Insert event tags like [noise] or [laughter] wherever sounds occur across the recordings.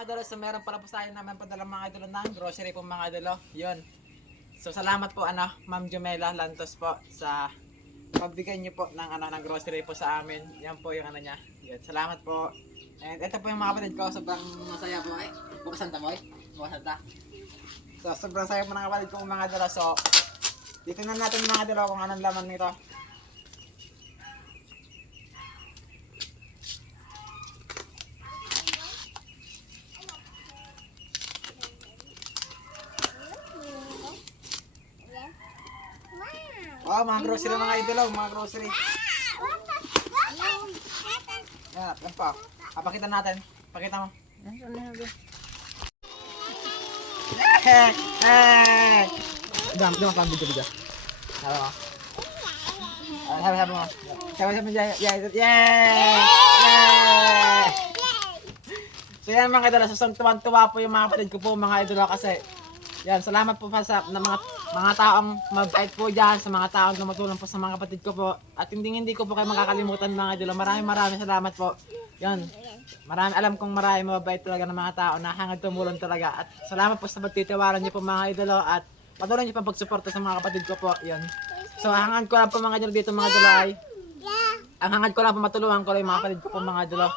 mga idol, so meron pala po sa akin naman padala mga idol ng grocery po mga idol. Yun. So salamat po ano, Ma'am Jumela Lantos po sa pagbigay niyo po ng ano ng grocery po sa amin. Yan po yung ano niya. Yun. Salamat po. And ito po yung mga kapatid ko, sobrang masaya po ay. Bukasan ta boy. Bukasan ta. So sobrang saya po ng kapatid ko mga idol. So dito na natin mga idol kung anong laman nito. Oh, mga grocery mga idol, oh, mga grocery. Yan, yan pa. Papakita natin. Pakita mo. Hey! Hey! Dam, dam ka video video. Ah, Sabi sabi mo. Sabi sabi yeah, yeah, yeah! So yan mga idol, so tuwan-tuwa po yung mga kapatid ko po mga idol kasi yan, salamat po pa sa na mga mga taong mabait po diyan, sa mga taong tumutulong po sa mga kapatid ko po. At hindi hindi ko po kayo makakalimutan mga idol. Maraming maraming salamat po. Yan. Marami alam kong marami mabait talaga ng mga tao na hangad tumulong talaga. At salamat po sa pagtitiwaran niyo po mga idolo at patuloy niyo pa pagsuporta sa mga kapatid ko po. Yan. So hangad ko lang po mga idol dito mga idol ay ang hangad ko lang po matulungan ko lang mga kapatid ko po mga idolo.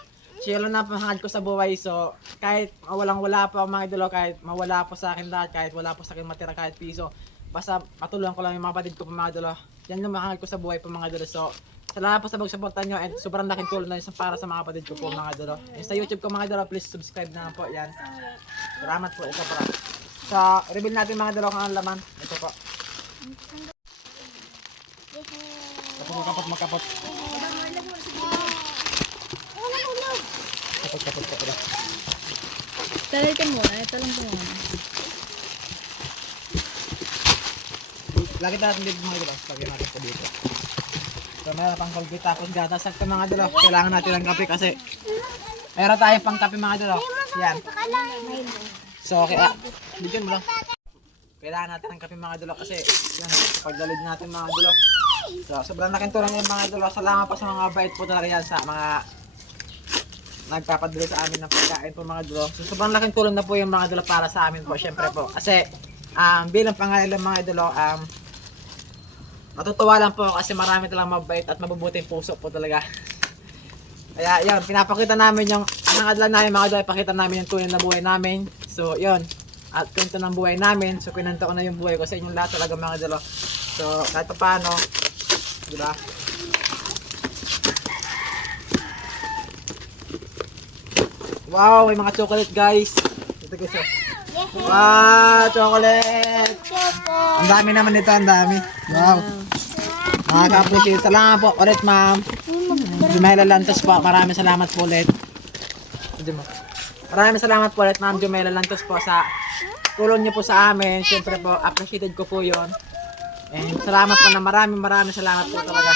Sila na po ang hangad ko sa buhay. So kahit walang wala po ako mga idolo, kahit mawala po sa akin lahat, kahit wala po sa akin matira kahit piso, basta matulungan ko lang yung mga kapatid ko po mga idolo. Yan yung hangad ko sa buhay po mga idolo. So salamat po sa pagsuporta nyo and sobrang laking tulong na yun para sa mga kapatid ko po mga idolo. And sa YouTube ko mga idolo, please subscribe na lang po. Yan. Salamat po. Ito po. Sa reveal natin mga idolo kung ang laman. Ito po. Kapot, kapot, makapot. Kapot, kapot, kapot. Talay ka muna, ito lang po muna. Lagi natin dito mga dilas. Lagyan natin po dito. So meron pang colgate tapos gatas. Sakto mga dilas. Kailangan natin ng kape kasi meron tayong pang kape mga dilas. Yan. So okay. Ah, bigyan mo lang. Kailangan natin ng kape mga dilas kasi yan. Pagdalid natin mga dilas. So sobrang laking tulong yung mga dilas. Salamat po sa mga bait po talaga yan sa mga nagpapadala sa amin ng pagkain po mga dulo. So sobrang laking tulong na po yung mga dulo para sa amin po, syempre po. Kasi um, bilang pangalan ng mga dulo, um, natutuwa lang po kasi marami talagang mabait at mabubuting puso po talaga. [laughs] Kaya yun, pinapakita namin yung, ang adlan namin mga dulo, ipakita namin yung tunay na buhay namin. So yun, at kwento ng buhay namin. So kinanta ko na yung buhay ko sa inyong lahat talaga mga dulo. So kahit pa paano, di ba? Wow, may mga chocolate guys. Ito guys. oh. Wow, chocolate. Ang dami naman nito, ang dami. Wow. Mga ka-appreciate. Salamat po ulit, ma'am. Jumela Lantos po. Maraming salamat po ulit. Maraming salamat po ulit, ma'am Jumela Lantos po sa tulong niyo po sa amin. Siyempre po, appreciated ko po yon. And salamat po na maraming maraming salamat po talaga.